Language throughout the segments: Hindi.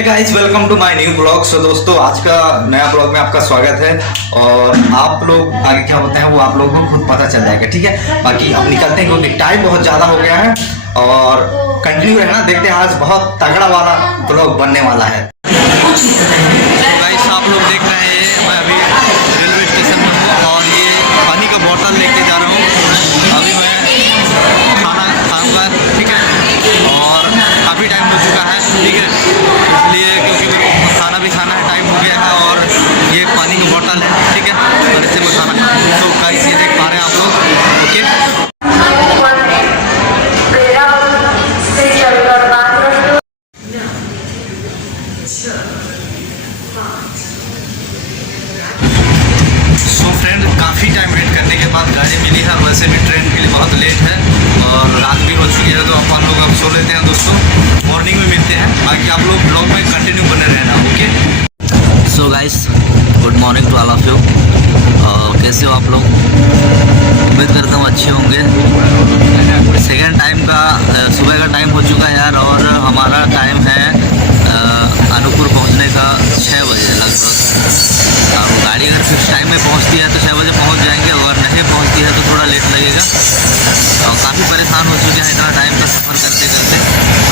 Hey guys, welcome to my new blog. So दोस्तों, आज का नया ब्लॉग में आपका स्वागत है। और आप लोग आगे क्या होते हैं वो आप लोगों को खुद पता चल जाएगा, ठीक है। बाकी अब निकलते हैं क्योंकि टाइम बहुत ज़्यादा हो गया है। और कंटिन्यू रहना, देखते हैं आज बहुत तगड़ा वाला ब्लॉग बनने वाला है। गाइस, आप लोग देख रहे हैं मैं अभी रेलवे स्टेशन में हूँ और ये पानी का बोतल लेके जा रहा हूँ। अभी मैं खाना खाऊँगा, ठीक है। और काफ़ी टाइम हो चुका है, ठीक है, इसलिए क्योंकि मेरे को खाना भी खाना है, टाइम हो गया है। और ये पानी की बोतल है, ठीक है, और इससे मैं खाना खाऊँ। तो गाइस, ये देख पा रहे हैं आप लोग, ओके। सो फ्रेंड, काफ़ी टाइम वेट करने के बाद गाड़ी मिली है। वैसे भी ट्रेन के लिए बहुत लेट है और रात भी हो चुकी है, तो अपन लोग अब सो लेते हैं दोस्तों। मॉर्निंग में मिलते हैं, बाकी आप लोग ब्लॉग में कंटिन्यू बने रहना, okay. So guys, good morning to all of you. कैसे हो आप लोग? उम्मीद करता हूँ अच्छे होंगे। सेकेंड टाइम का सुबह का टाइम हो चुका है यार, और हमारा टाइम है अनूपपुर पहुँचने का 6 बजे लगभग। अब गाड़ी अगर फिक्स टाइम में पहुंचती है तो 6 बजे पहुंच जाएंगे, अगर नहीं पहुंचती है तो थोड़ा लेट लगेगा। और काफ़ी परेशान हो चुके हैं इतना टाइम का सफ़र करते करते।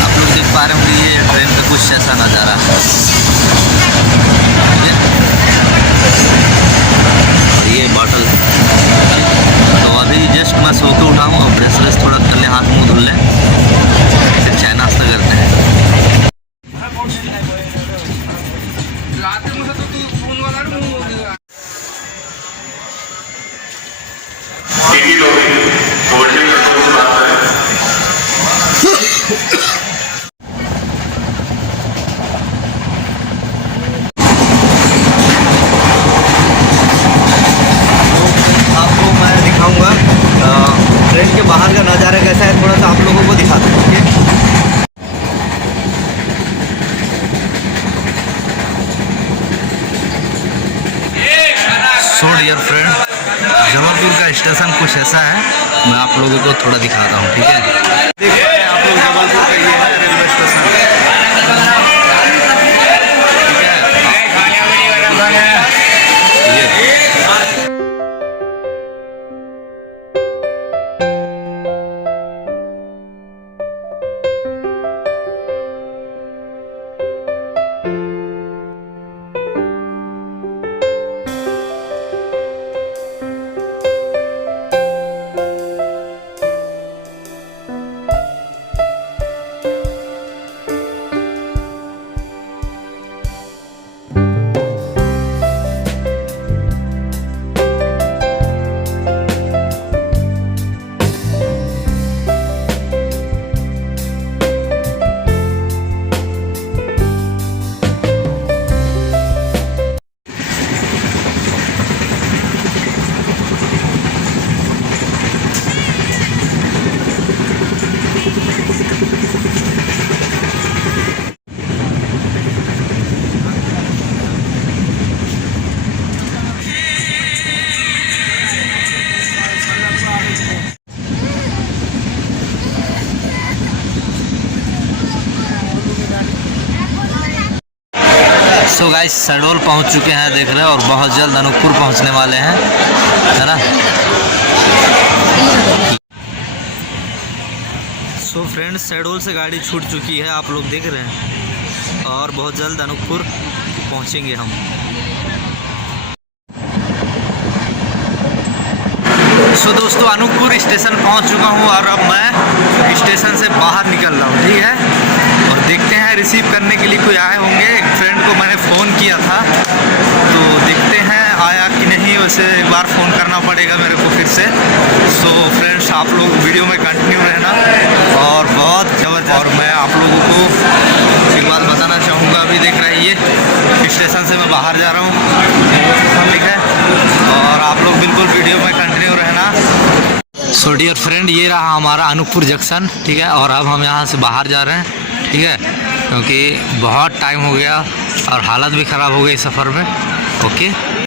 आप लोग देख पा रहे होंगे ये ट्रेन का कुछ ऐसा नज़ारा है, ठीक है। और ये बॉटल, तो अभी जस्ट मैं सो के उठा हूँ। और फ्रेश फ्रेश थोड़ा कर लें, हाथ मुँह धुल लें, फिर चाय नाश्ता करते हैं। आपको मैं दिखाऊंगा ट्रेन के बाहर का नज़ारा कैसा है, थोड़ा सा आप लोगों को दिखाता हूँ, okay. So dear friend, Jabalpur का स्टेशन कुछ ऐसा है, मैं आप लोगों को थोड़ा दिखाता हूँ, ठीक है। देख रहे हैं आप लोग, जबलपुर का ये है रेलवे स्टेशन, ठीक है। सो गाइस, शहडोल पहुंच चुके हैं, देख रहे हैं, और बहुत जल्द अनूपपुर पहुंचने वाले हैं, है ना। सो फ्रेंड्स, शहडोल से गाड़ी छूट चुकी है, आप लोग देख रहे हैं, और बहुत जल्द अनूपपुर पहुंचेंगे हम। सो दोस्तों, अनूपपुर स्टेशन पहुंच चुका हूं और अब मैं स्टेशन से बाहर निकल रहा हूं, ठीक है। और देखते हैं रिसीव करने के लिए कोई आए होंगे। एक फ्रेंड को मैंने फ़ोन किया था, तो देखते हैं आया कि नहीं। वैसे एक बार फ़ोन करना पड़ेगा मेरे को फिर से। सो फ्रेंड्स, आप लोग वीडियो में कंटिन्यू रहना, और बहुत ज़बरदस्त। और मैं आप लोगों को एक बात बताना चाहूँगा, अभी देख रहे हैं ये स्टेशन से मैं बाहर जा रहा हूँ, ठीक है। और आप लोग बिल्कुल वीडियो में कंटिन्यू रहना। सो डियर फ्रेंड, ये रहा हमारा अनूपपुर जंक्शन, ठीक है। और अब हम यहाँ से बाहर जा रहे हैं, ठीक है, क्योंकि बहुत टाइम हो गया और हालत भी ख़राब हो गई सफ़र में, ओके।